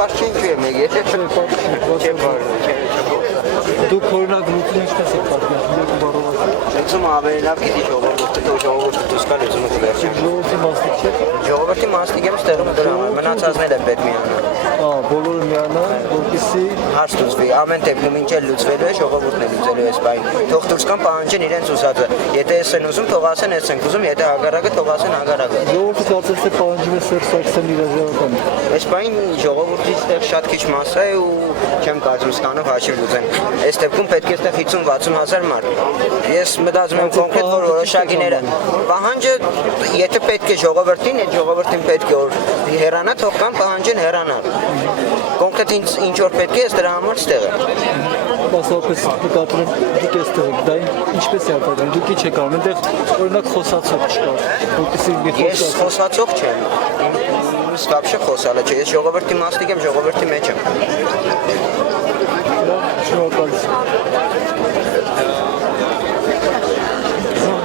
պաշտին չի եմ եկել։ Դուք օրինագրությունը ինչպես եք պատկերացնում Լուծումը ավելի լավ գիտի ժողովուրդը դուրս գա լուծումը կվերջի։ ժողովրդի մասնիկ չեք։ Ժողովրդի մասնիկ եմ ստեղում դրա համար, մնացածները պետք միանան։ Բոլորը միանան, որպեսզի Հարց լուծվի, ամեն դեպքում ինչ էլ լուծվելու է, ժողովուրդն է լուծելու այս բանը։ Թող դուրս կան պահանջեն իրենց ուզածը։ Եթե էս են ուզում, թող ասեն էս ենք ուզում, եթե հակառակը, թող ասեն հակառակը։ ժողովուրդը կարծես թե պահանջում է Սերժ Սարգսյանի հրաժարականը։ Այս բանը ժողովրդի ստեղ շատ քիչ մասսա է ու չեմ կարծում սկանով հաշիվ լուծեն։ Այս դեպքում պետք է ստեղ 50-60 հազար մարդ։ Ես մտածում եմ կոնկրետ որ որոշակիները պահանջը եթե պետք է ժողովրդին, այդ ժողովրդին պետք է որ հեռանա, թող կան պահանջեն հեռանալ։ Կոնկրետ ինչ որ պետք է ես դրա համար ստեղ եմ։ Մասնավորապես նկատում եմ դուք այստեղ եք, դա ինչպես է արտադրում, դուք ինչ եք անում, այնտեղ օրինակ խոսացող չկա, որպեսզի մի Ես խոսացող չեմ, ինձ вообще խոսալը չէ, ես ժողովրդի մասնիկ եմ, ժողովրդի մեջ եմ։ Շնորհակալություն։